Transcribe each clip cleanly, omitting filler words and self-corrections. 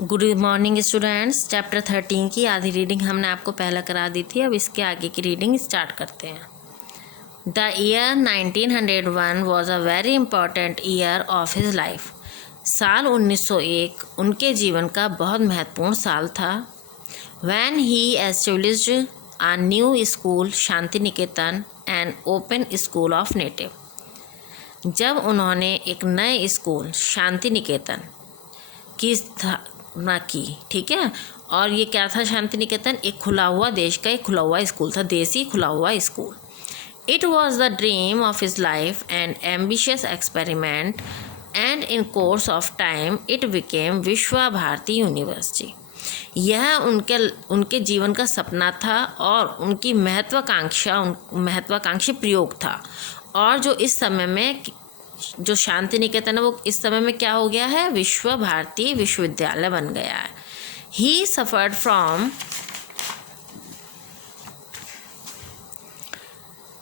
Good morning students. Chapter 13 की आधी reading हमने आपको पहले करा दी थी। अब इसके आगे की रीडिंग स्टार्ट करते हैं। The year 1901 was a very important year of his life. साल 1901 उनके जीवन का बहुत महत्वपूर्ण साल था। When he established a new school Shanti Niketan and open school of native. जब उन्होंने एक नए स्कूल शांति निकेतन की स्थापना की, ठीक है। और ये क्या था शांति निकेतन? एक खुला हुआ देश का एक खुला हुआ स्कूल था, देसी खुला हुआ school. It was the dream of his life and ambitious experiment and in course of time it became विश्व भारती यूनिवर्सिटी। यह उनके जीवन का सपना था और उनकी महत्वाकांक्षी प्रयोग था। और जो इस समय में जो शांति निकेतन है वो इस समय में क्या हो गया है? विश्व भारती विश्वविद्यालय बन गया है। ही सफर्ड फ्रॉम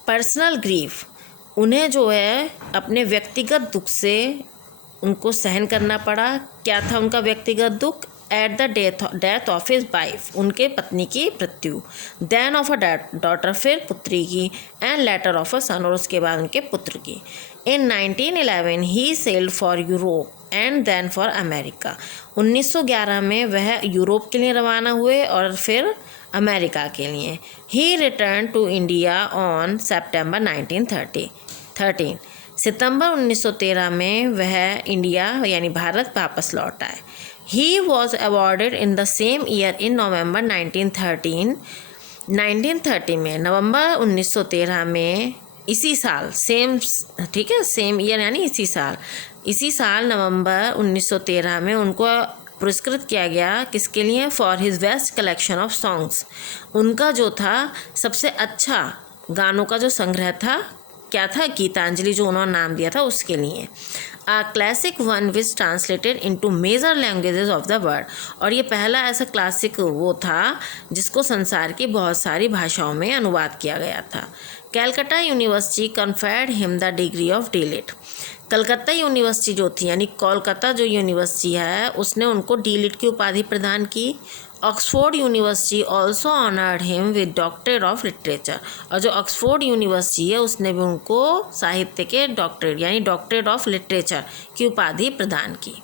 पर्सनल ग्रीफ। उन्हें जो है अपने व्यक्तिगत दुख से उनको सहन करना पड़ा। क्या था उनका व्यक्तिगत दुख? At the death of his wife, उनके पत्नी की मृत्यु। देन ऑफ अ डॉटर, फिर पुत्री की। And later of a son, और उसके बाद उनके पुत्र की। In 1911 he sailed for Europe and then for America. 1911 में वह यूरोप के लिए रवाना हुए और फिर अमेरिका के लिए। He return to India on September 1913। सितंबर 1913 में वह इंडिया यानी भारत वापस लौट आए। He was awarded in the same year in November 1913। 1930 में, नवंबर 1913 में, इसी साल सेम, ठीक है, सेम ईयर यानी इसी साल नवंबर 1913 में उनको पुरस्कृत किया गया। किसके लिए? For his best collection of songs. उनका जो था सबसे अच्छा गानों का जो संग्रह था, क्या था? गीतांजलि, जो उन्होंने नाम दिया था उसके लिए। A classic one which translated into major languages of the world। और ये पहला ऐसा क्लासिक वो था जिसको संसार की बहुत सारी भाषाओं में अनुवाद किया गया था। Calcutta university conferred him the degree of DLitt. Calcutta university जो थी, यानी कोलकाता जो यूनिवर्सिटी है, उसने उनको डीलिट की उपाधि प्रदान की। Oxford university also honoured him with doctorate of literature. और जो ऑक्सफोर्ड यूनिवर्सिटी है उसने भी उनको साहित्य के डॉक्टरेट यानी डॉक्टरेट ऑफ लिटरेचर की उपाधि प्रदान की।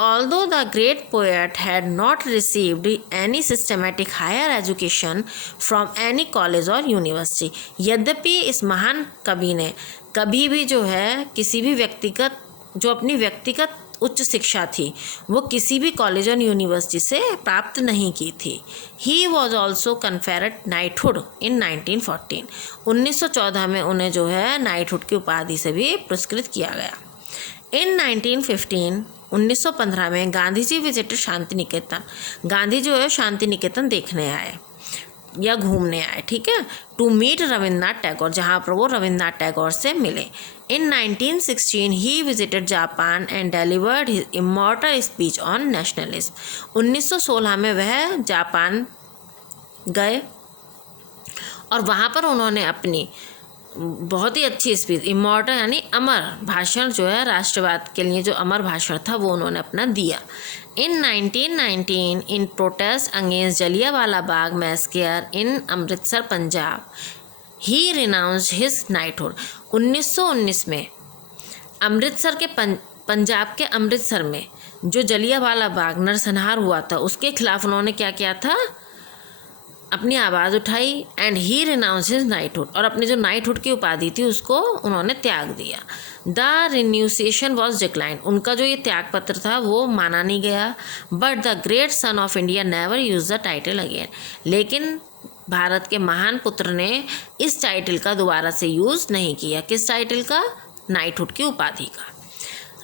Although the great poet had not received any systematic higher education from any college or university। यद्यपि इस महान कवि ने कभी भी जो है किसी भी अपनी व्यक्तिगत उच्च शिक्षा थी वो किसी भी कॉलेज और यूनिवर्सिटी से प्राप्त नहीं की थी। ही वॉज ऑल्सो कन्फेरेड नाइटहुड इन 1914। 1914 में उन्हें जो है नाइटहुड की उपाधि से भी पुरस्कृत किया गया। इन 1915 में गांधी जी विजिटेड शांति निकेतन। गांधी जो है शांति निकेतन देखने आए या घूमने आए, ठीक है, टू मीट रविन्द्रनाथ टैगोर, जहाँ पर वो रविन्द्रनाथ टैगोर से मिले। इन 1916 he visited Japan and delivered his immortal speech on nationalism. 1916 में वह जापान गए और वहाँ पर उन्होंने अपनी बहुत ही अच्छी स्पीच, इमॉर्टल यानी अमर भाषण जो है, राष्ट्रवाद के लिए जो अमर भाषण था वो उन्होंने अपना दिया। इन 1919 इन protest against Jallianwala Bagh massacre इन अमृतसर पंजाब ही रिनाउंस्ड हिज नाइटहुड। 1919 में अमृतसर के पंजाब के अमृतसर में जो जलियांवाला बाग नरसंहार हुआ था उसके खिलाफ उन्होंने क्या किया था? अपनी आवाज़ उठाई। And he renounce his knighthood, और अपनी जो नाइटहुड की उपाधि थी उसको उन्होंने त्याग दिया। The renunciation was declined. उनका जो ये त्याग पत्र था वो माना नहीं गया। But the great son of India never use the title again. लेकिन भारत के महान पुत्र ने इस टाइटल का दोबारा से यूज़ नहीं किया। किस टाइटल का? नाइटहुड की उपाधि का।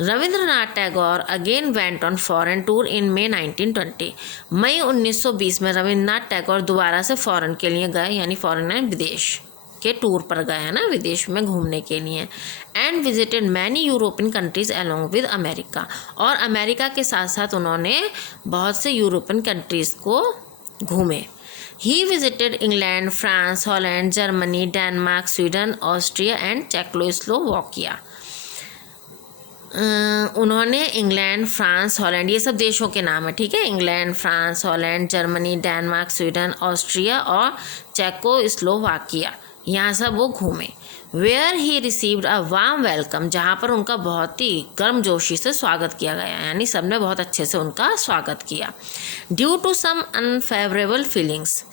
Rabindranath Tagore again went on foreign tour in May 1920। मई 1920 में रविंद्रनाथ टैगोर दोबारा से फॉरेन के लिए गए, यानी फॉरेन है विदेश के टूर पर गए हैं ना, विदेश में घूमने के लिए। And visited many European countries along with America. और अमेरिका के साथ साथ उन्होंने बहुत से यूरोपियन कंट्रीज़ को घूमे। He visited England, France, Holland, Germany, Denmark, Sweden, Austria and Czechoslovakia. उन्होंने इंग्लैंड, फ्रांस, हॉलैंड, ये सब देशों के नाम है, ठीक है। England, France, Holland, Germany, Denmark, Sweden, Austria और चेकोस्लोवाकिया, यहाँ सब वो घूमे। Where he received a warm welcome, जहाँ पर उनका बहुत ही गर्मजोशी से स्वागत किया गया, यानी सबने बहुत अच्छे से उनका स्वागत किया। Due to some unfavourable feelings,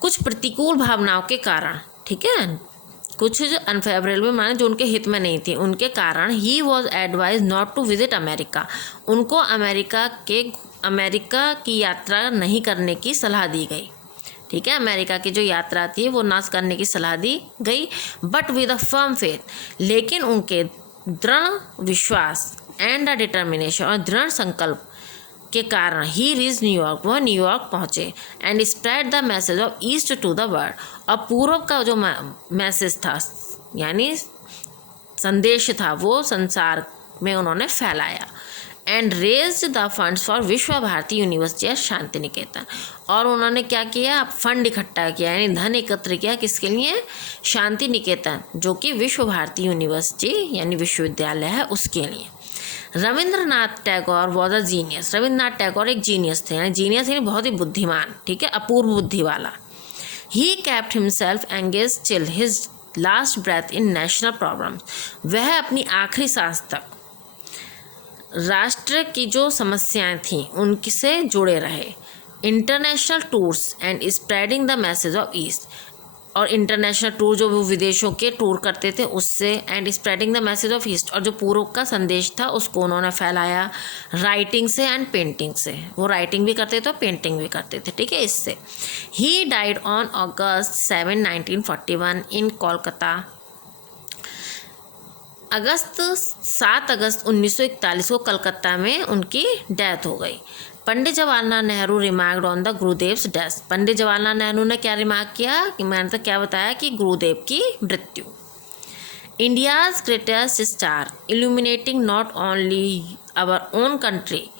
कुछ प्रतिकूल भावनाओं के कारण, ठीक है, कुछ जो अनफेवरेबल माने जो उनके हित में नहीं थी, उनके कारण he was advise not to visit America, उनको अमेरिका की यात्रा नहीं करने की सलाह दी गई, ठीक है। अमेरिका की जो यात्रा थी वो ना करने की सलाह दी गई, but with a firm faith, लेकिन उनके दृढ़ विश्वास एंड अ डिटर्मिनेशन, और दृढ़ संकल्प के कारण ही रीच न्यूयॉर्क, वह न्यूयॉर्क पहुँचे, and spread the message of east to the world, और पूर्व का जो मैसेज था यानी संदेश था वो संसार में उन्होंने फैलाया। And raise the funds for Vishwa Bharati university at Santiniketan, और उन्होंने क्या किया, फंड इकट्ठा किया, यानी धन एकत्र किया, किसके लिए, शांति निकेतन, जो कि विश्व भारती यूनिवर्सिटी यानी विश्वविद्यालय है, उसके लिए। Rabindranath Tagore was a genius, Rabindranath Tagore एक जीनियस थे, यानी जीनियस यानी बहुत ही बुद्धिमान, ठीक है, अपूर्व बुद्धि वाला। ही kept himself engage till his last breath in national problems, वह अपनी आखिरी सांस तक राष्ट्र की जो समस्याएं थीं उनसे जुड़े रहे। International tours and spreading the message of east, और इंटरनेशनल टूर जो वो विदेशों के टूर करते थे उससे, and spreading the message of east, और जो पूर्व का संदेश था उसको उन्होंने फैलाया राइटिंग से एंड पेंटिंग से, वो राइटिंग भी करते थे और पेंटिंग भी करते थे, ठीक है। इससे he died on August 7, 1941 in Kolkata, अगस्त 7 अगस्त 1941 को कलकत्ता में उनकी डेथ हो गई। Pandit Jawaharlal Nehru remarked on the Gurudev's death, Pandit Jawaharlal Nehru ने क्या रिमार्क किया, कि मैंने तो क्या बताया कि गुरुदेव की मृत्यु। India's greatest star illuminating not only our own country,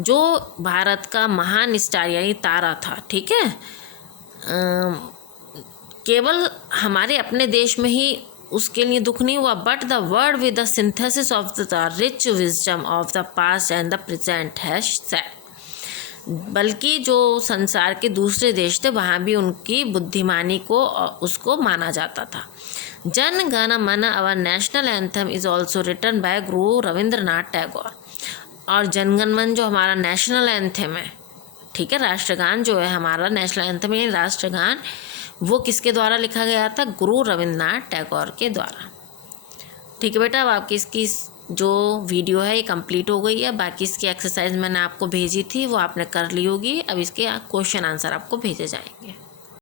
जो भारत का महान स्टार यानी तारा था, ठीक है, केवल हमारे अपने देश में ही उसके लिए दुख नहीं हुआ, but the world with the synthesis of the rich wisdom of the past and the present has said, बल्कि जो संसार के दूसरे देश थे वहाँ भी उनकी बुद्धिमानी को उसको माना जाता था। Jana Gana Mana our national anthem is also written by Guru Rabindranath Tagore, और जनगण मन जो हमारा नेशनल एंथम है, ठीक है, राष्ट्रगान जो है हमारा नेशनल एंथम है राष्ट्रगान, वो किसके द्वारा लिखा गया था, गुरु रविंद्रनाथ टैगोर के द्वारा। ठीक है बेटा, अब आपकी इसकी जो वीडियो है ये कंप्लीट हो गई है, बाकी इसकी एक्सरसाइज मैंने आपको भेजी थी वो आपने कर ली होगी, अब इसके क्वेश्चन आंसर आपको भेजे जाएंगे।